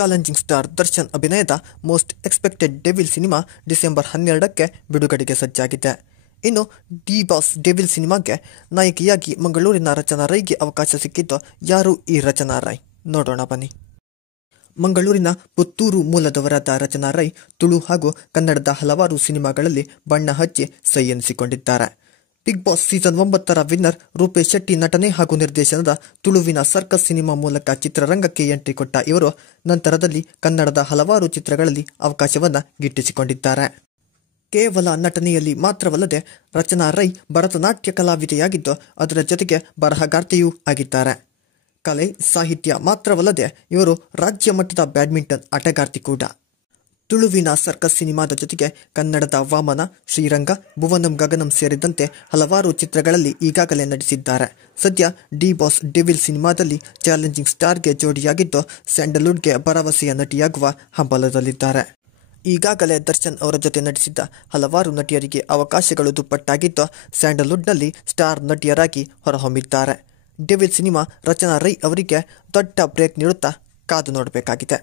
Challenging star Darshan ಅಭಿನಯದ most expected devil cinema December 12ಕ್ಕೆ ಬಿಡುಗಡೆಗೆ ಸಜ್ಜಾಗಿದೆ. ಇನ್ನು ಡಿ ಬಾಸ್ ಡೆವಿಲ್ ಸಿನಿಮಾಗೆ ನಾಯಕಿಯಾಗಿ ಮಂಗಳೂರಿನ ರಚನಾ ರೈಗೆ ಅವಕಾಶ ಸಿಕ್ಕಿದ್ದು. ಯಾರು ಈ ರಚನಾ ರೈ? ನೋಡೋಣ ಬನ್ನಿ. ಮಂಗಳೂರಿನ ಪುತ್ತೂರು ಮೂಲದವರಾದ ರಚನಾ ರೈ ತುಳು ಹಾಗೂ ಕನ್ನಡದ ಹಲವಾರು ಸಿನಿಮಾಗಳಲ್ಲಿ ಬಣ್ಣ ಹಚ್ಚಿ ಸೈ ಎನಿಸಿಕೊಂಡಿದ್ದಾರೆ. ಬಿಗ್ ಬಾಸ್ ಸೀಸನ್ 9ರ ವಿನ್ನರ್ ರೂಪೇಶ್ ಶೆಟ್ಟಿ ನಟನೆ ಹಾಗೂ ನಿರ್ದೇಶನದ ತುಳುವಿನ ಸರ್ಕಸ್ ಸಿನಿಮಾ ಮೂಲಕ ಚಿತ್ರರಂಗಕ್ಕೆ ಎಂಟ್ರಿ ಕೊಟ್ಟ ಇವರು ನಂತರದಲ್ಲಿ ಕನ್ನಡದ ಹಲವಾರು ಚಿತ್ರಗಳಲ್ಲಿ ಅವಕಾಶವನ್ನು ಗಿಟ್ಟಿಸಿಕೊಂಡಿದ್ದಾರೆ. ಕೇವಲ ನಟನೆಯಲ್ಲಿ ಮಾತ್ರವಲ್ಲದೆ ರಚನಾ ರೈ ಭರತನಾಟ್ಯ ಕಲಾವಿದೆಯಾಗಿದ್ದು ಅದರ ಜೊತೆಗೆ ಬರಹಗಾರ್ತಿಯೂ ಆಗಿದ್ದಾರೆ. ಕಲೆ ಸಾಹಿತ್ಯ ಮಾತ್ರವಲ್ಲದೆ ಇವರು ರಾಜ್ಯ ಮಟ್ಟದ ಬ್ಯಾಡ್ಮಿಂಟನ್ ಆಟಗಾರ್ತಿ ಕೂಡ. ತುಳುವಿನ ಸರ್ಕಸ್ ಸಿನಿಮಾದ ಜೊತೆಗೆ ಕನ್ನಡದ ವಾಮನ, ಶ್ರೀರಂಗ, ಭುವನಂ ಗಗನಂ ಸೇರಿದಂತೆ ಹಲವಾರು ಚಿತ್ರಗಳಲ್ಲಿ ಈಗಾಗಲೇ ನಟಿಸಿದ್ದಾರೆ. ಸದ್ಯ ಡಿ ಬಾಸ್ ಡೆವಿಲ್ ಸಿನಿಮಾದಲ್ಲಿ ಚಾಲೆಂಜಿಂಗ್ ಸ್ಟಾರ್ಗೆ ಜೋಡಿಯಾಗಿದ್ದು ಸ್ಯಾಂಡಲ್ವುಡ್ಗೆ ಭರವಸೆಯ ನಟಿಯಾಗುವ ಹಂಬಲದಲ್ಲಿದ್ದಾರೆ. ಈಗಾಗಲೇ ದರ್ಶನ್ ಅವರ ಜೊತೆ ನಟಿಸಿದ್ದ ಹಲವಾರು ನಟಿಯರಿಗೆ ಅವಕಾಶಗಳು ದುಪ್ಪಟ್ಟಾಗಿದ್ದು ಸ್ಯಾಂಡಲ್ವುಡ್ನಲ್ಲಿ ಸ್ಟಾರ್ ನಟಿಯರಾಗಿ ಹೊರಹೊಮ್ಮಿದ್ದಾರೆ. ಡೆವಿಲ್ ಸಿನಿಮಾ ರಚನಾ ರೈ ಅವರಿಗೆ ದೊಡ್ಡ ಬ್ರೇಕ್ ನೀಡುತ್ತಾ ಕಾದು ನೋಡಬೇಕಾಗಿದೆ.